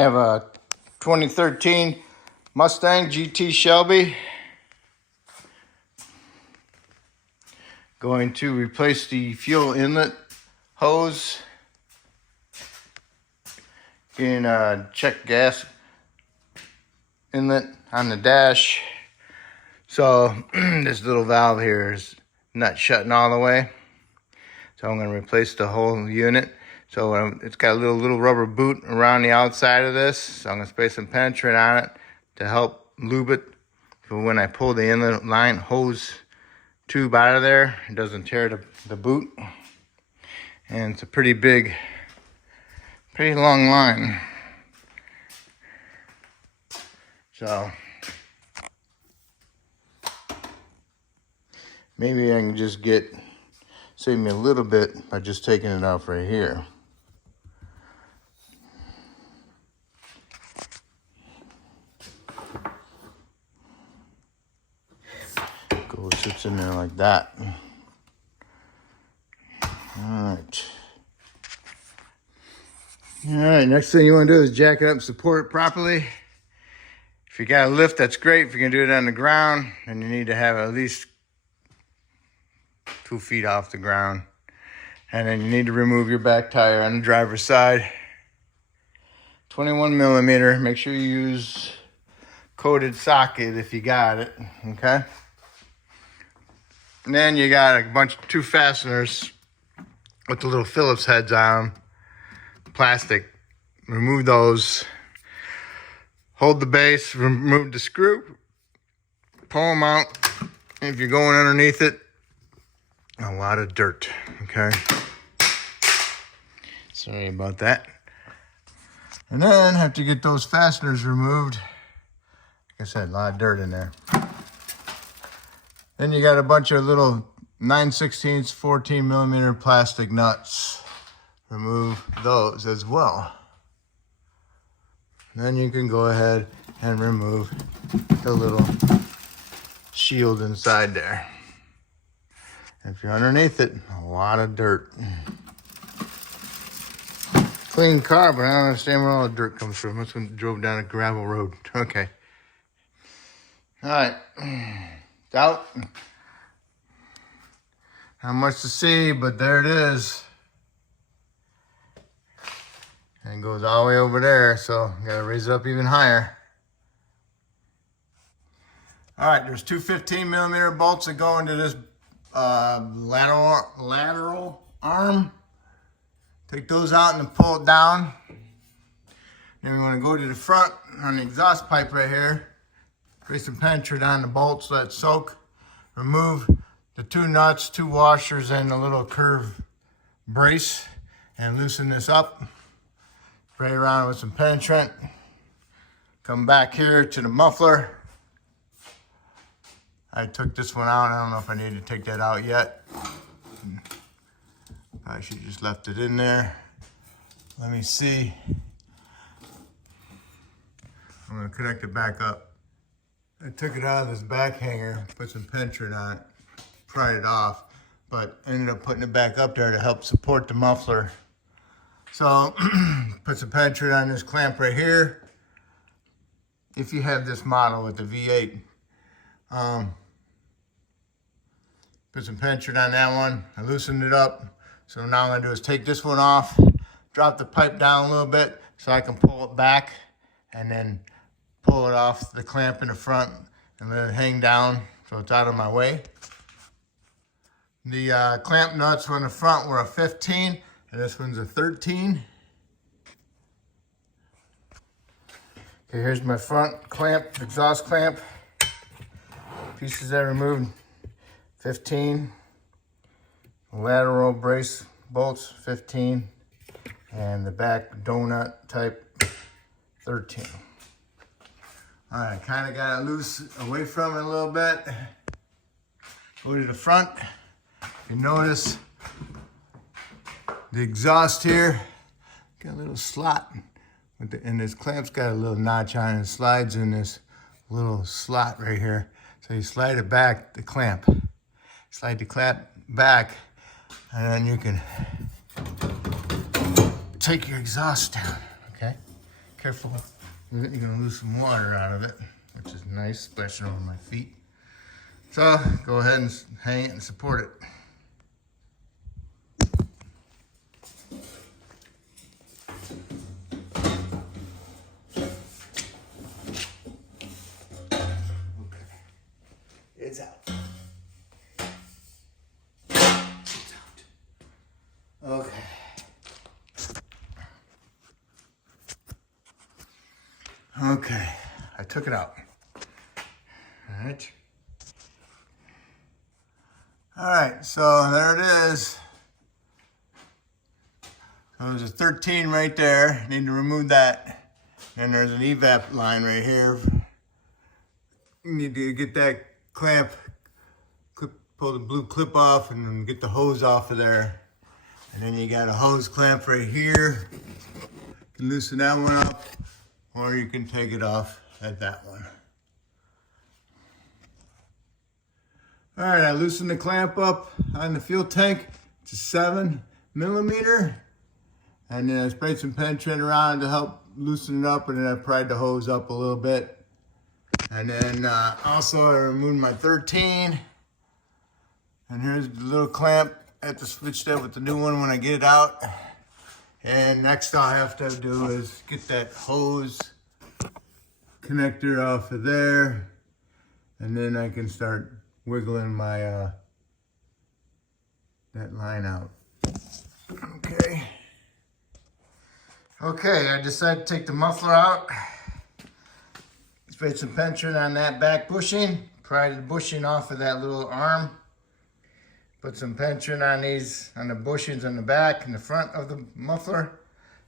Have a 2013 Mustang GT Shelby. Going to replace the fuel inlet hose. Getting a check gas inlet on the dash. So this little valve here is not shutting all the way. So I'm going to replace the whole unit. So it's got a little rubber boot around the outside of this. So I'm going to spray some penetrant on it to help lube it. So when I pull the inlet line hose tube out of there, it doesn't tear the boot. And it's a pretty long line. So maybe I can just save me a little bit by just taking it off right here. Sits in there like that. All right, next thing you want to do is jack it up and support it properly. If you got a lift, that's great. If you're going to do it on the ground, then you need to have at least 2 feet off the ground. And then you need to remove your back tire on the driver's side. 21 millimeter. Make sure you use coated socket if you got it, okay? And then you got two fasteners with the little Phillips heads on them, plastic. Remove those. Hold the base, remove the screw, pull them out. If you're going underneath it, a lot of dirt, okay? Sorry about that. And then after you get those fasteners removed, like I said, a lot of dirt in there. Then you got a bunch of little 9/16 14 millimeter plastic nuts. Remove those as well. Then you can go ahead and remove the little shield inside there. If you're underneath it, a lot of dirt. Clean car, but I don't understand where all the dirt comes from. That's when it drove down a gravel road. Okay. All right. It's out. Not much to see, but there it is. And it goes all the way over there, so gotta raise it up even higher. All right, there's two 15 millimeter bolts that go into this lateral arm. Take those out and then pull it down. Then we want to go to the front on the exhaust pipe right here. Spray some penetrant on the bolts, let it soak. Remove the 2 nuts, 2 washers, and a little curved brace, and loosen this up. Spray around with some penetrant. Come back here to the muffler. I took this one out. I don't know if I need to take that out yet. I should just left it in there. Let me see. I'm gonna connect it back up. I took it out of this back hanger, put some penetrant on it, pried it off, but ended up putting it back up there to help support the muffler. So put some penetrant on this clamp right here. If you have this model with the V8, put some penetrant on that one. I loosened it up. So now I'm gonna do is take this one off, drop the pipe down a little bit so I can pull it back, and then pull it off the clamp in the front and let it hang down so it's out of my way. The clamp nuts on the front were a 15 and this one's a 13. Okay, here's my front clamp, exhaust clamp. Pieces I removed, 15. Lateral brace bolts, 15. And the back donut type, 13. All right, kind of got it loose away from it a little bit. Go to the front. You notice the exhaust here, got a little slot. And this clamp's got a little notch on it. It slides in this little slot right here. So you slide it back, the clamp. Slide the clamp back, and then you can take your exhaust down, okay? Careful with it, you're gonna lose some water out of it, which is nice, splashing over my feet. So go ahead and hang it and support it. It's out. It's out. Okay. Okay, I took it out. All right. All right, so there it is. So there's a 13 right there. Need to remove that. And there's an evap line right here. You need to get that clamp, pull the blue clip off and then get the hose off of there. And then you got a hose clamp right here. You can loosen that one up, or you can take it off at that one. All right, I loosened the clamp up on the fuel tank to 7mm. And then I sprayed some penetrant around to help loosen it up, and then I pried the hose up a little bit. And then also I removed my 13. And here's the little clamp. I have to switch that with the new one when I get it out. And next all I have to do is get that hose connector off of there. And then I can start wiggling my that line out. Okay. Okay, I decided to take the muffler out. Sprayed some penetrant on that back bushing. Pried the bushing off of that little arm. Put some penetrant on these, on the bushings on the back and the front of the muffler.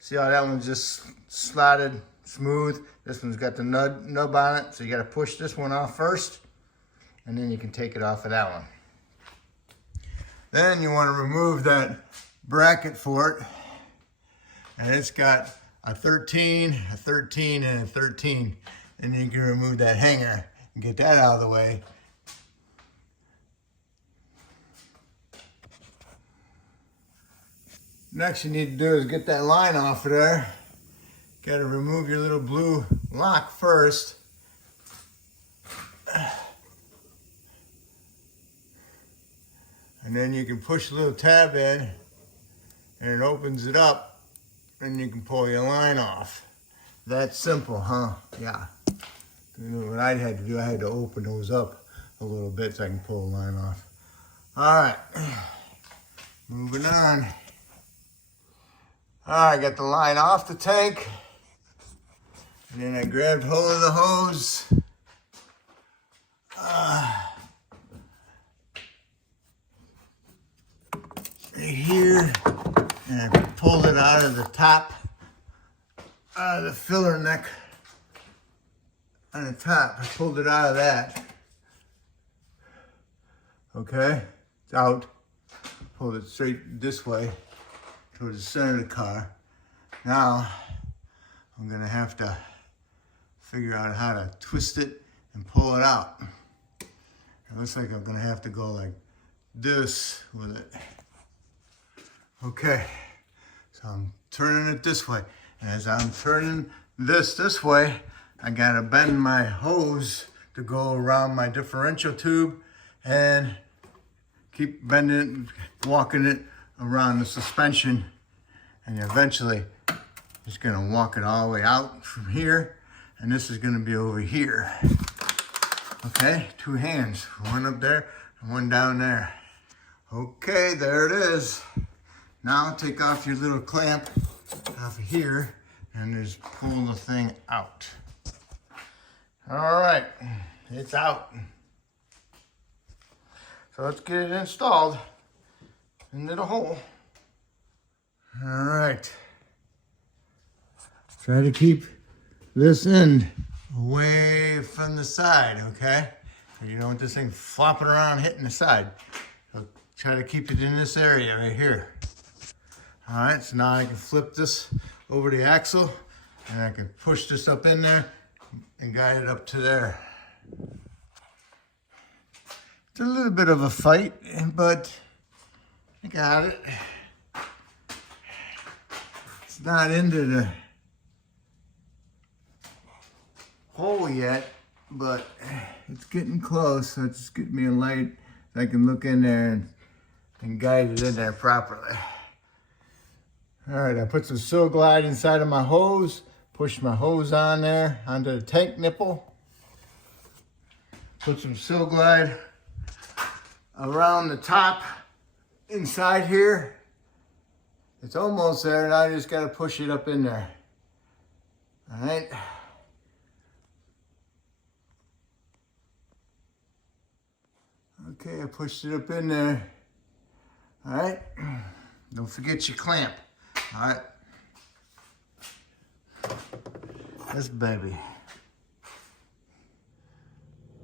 See how that one's just slotted smooth. This one's got the nub on it, so you gotta push this one off first, and then you can take it off of that one. Then you wanna remove that bracket for it. And it's got a 13, a 13, and a 13. And you can remove that hanger and get that out of the way. Next you need to do is get that line off of there. Got to remove your little blue lock first. And then you can push a little tab in and it opens it up and you can pull your line off. That's simple, huh? Yeah. You know what I had to do, I had to open those up a little bit so I can pull the line off. All right, moving on. All right, got the line off the tank. And then I grabbed hold of the hose. Right here. And I pulled it out of the top, out of the filler neck on the top. I pulled it out of that. Okay, it's out. Pulled it straight this way towards the center of the car. Now, I'm gonna have to figure out how to twist it and pull it out. It looks like I'm gonna have to go like this with it. Okay, so I'm turning it this way. And as I'm turning this way, I gotta bend my hose to go around my differential tube and keep bending it, walking it around the suspension, and eventually just gonna walk it all the way out from here, and this is gonna be over here. Okay, two hands, one up there and one down there. Okay, there it is. Now take off your little clamp off of here and just pull the thing out. All right, it's out. So let's get it installed into the hole. All right. Try to keep this end away from the side, okay? You don't want this thing flopping around hitting the side. So try to keep it in this area right here. All right, so now I can flip this over the axle and I can push this up in there and guide it up to there. It's a little bit of a fight, but I got it. It's not into the hole yet, but it's getting close. So it's just getting me a light so I can look in there and guide it in there properly. All right, I put some Seal Glide inside of my hose, pushed my hose on there onto the tank nipple. Put some Seal Glide around the top inside here. It's almost there, and I just gotta push it up in there. All right. Okay, I pushed it up in there. All right. Don't forget your clamp. All right. This baby.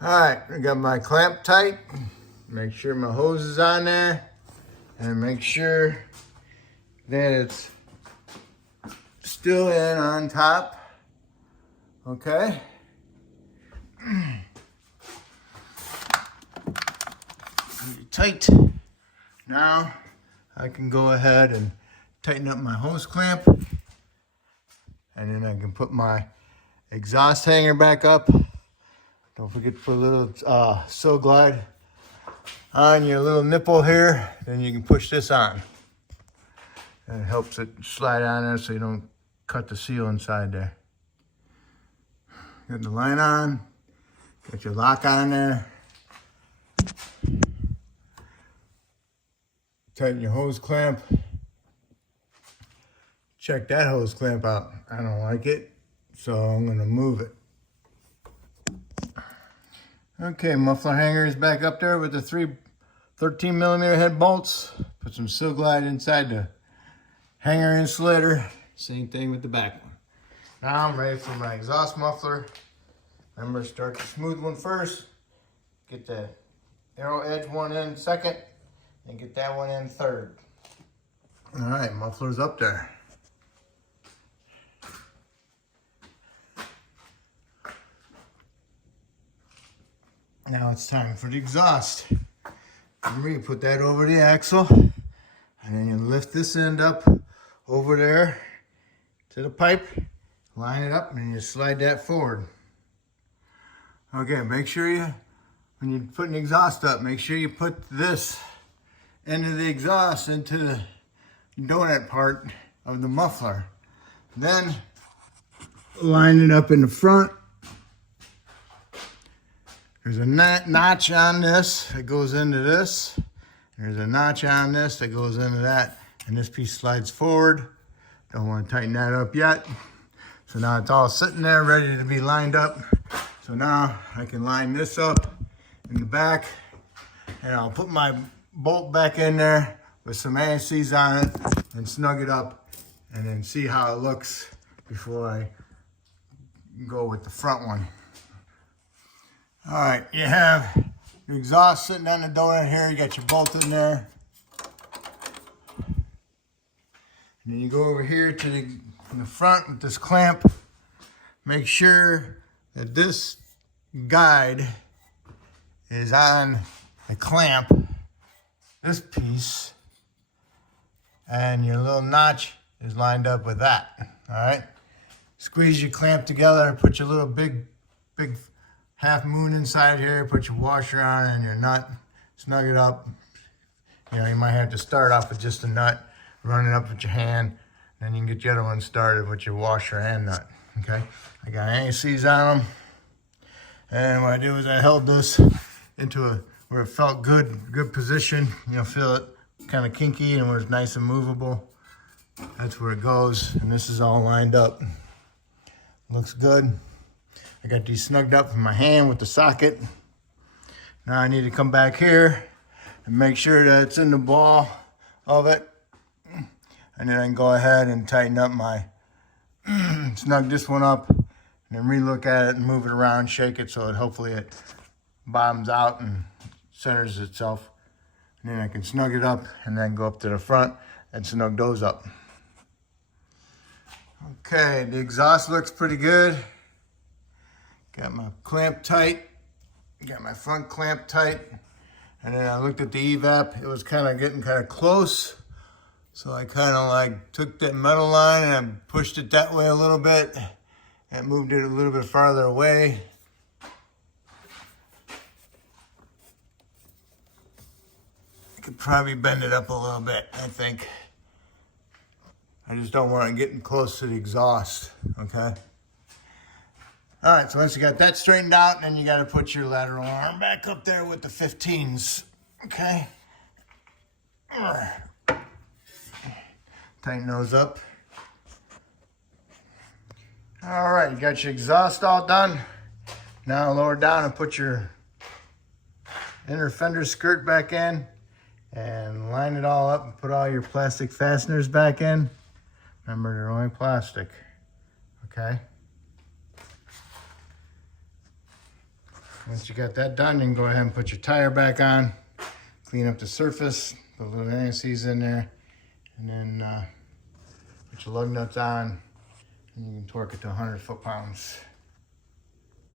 All right, I got my clamp tight. Make sure my hose is on there, and make sure that it's still in on top. Okay. Tight. Now I can go ahead and tighten up my hose clamp, and then I can put my exhaust hanger back up. Don't forget to put a little Seal Glide on your little nipple here. Then you can push this on. And it helps it slide on there so you don't cut the seal inside there. Got the line on. Got your lock on there. Tighten your hose clamp. Check that hose clamp out. I don't like it, so I'm gonna move it. Okay, muffler hanger is back up there with the 13 millimeter head bolts. Put some Seal Glide inside the hanger insulator. Same thing with the back one. Now I'm ready for my exhaust muffler. Remember, start the smooth one first. Get the arrow edge one in second, and get that one in third. All right, muffler's up there. Now it's time for the exhaust. Remember, you put that over the axle, and then you lift this end up over there to the pipe, line it up, and you slide that forward. Okay, make sure you, when you're putting the exhaust up, make sure you put this end of the exhaust into the donut part of the muffler. Then line it up in the front. There's a notch on this that goes into this. There's a notch on this that goes into that. And this piece slides forward. Don't want to tighten that up yet. So now it's all sitting there ready to be lined up. So now I can line this up in the back. And I'll put my bolt back in there with some anti-seize on it and snug it up. And then see how it looks before I go with the front one. All right, you have your exhaust sitting on the donut here. You got your bolt in there. And then you go over here to the front with this clamp. Make sure that this guide is on the clamp, this piece, and your little notch is lined up with that. All right. Squeeze your clamp together. Put your little big half moon inside here, put your washer on and your nut, snug it up. You know, you might have to start off with just a nut, run it up with your hand, then you can get the other one started with your washer and nut, okay? I got anti-seize on them, and what I do is I held this into where it felt good position. You know, feel it kind of kinky and where it's nice and movable. That's where it goes, and this is all lined up. Looks good. I got these snugged up in my hand with the socket. Now I need to come back here and make sure that it's in the ball of it. And then I can go ahead and tighten up my, snug this one up, and then relook at it and move it around, shake it so that hopefully it bottoms out and centers itself. And then I can snug it up and then go up to the front and snug those up. Okay, the exhaust looks pretty good. Got my clamp tight, got my front clamp tight, and then I looked at the evap. It was kind of getting kind of close, so I kind of like took that metal line and I pushed it that way a little bit, That moved it a little bit farther away. I could probably bend it up a little bit, I think. I just don't want it getting close to the exhaust, okay? All right, so once you got that straightened out, then you got to put your lateral arm back up there with the 15s, okay? Tighten those up. All right, you got your exhaust all done. Now lower down and put your inner fender skirt back in and line it all up and put all your plastic fasteners back in. Remember, they're only plastic, okay? Once you got that done, you can go ahead and put your tire back on, clean up the surface, put a little anti-seize in there, and then put your lug nuts on, and you can torque it to 100 foot-pounds.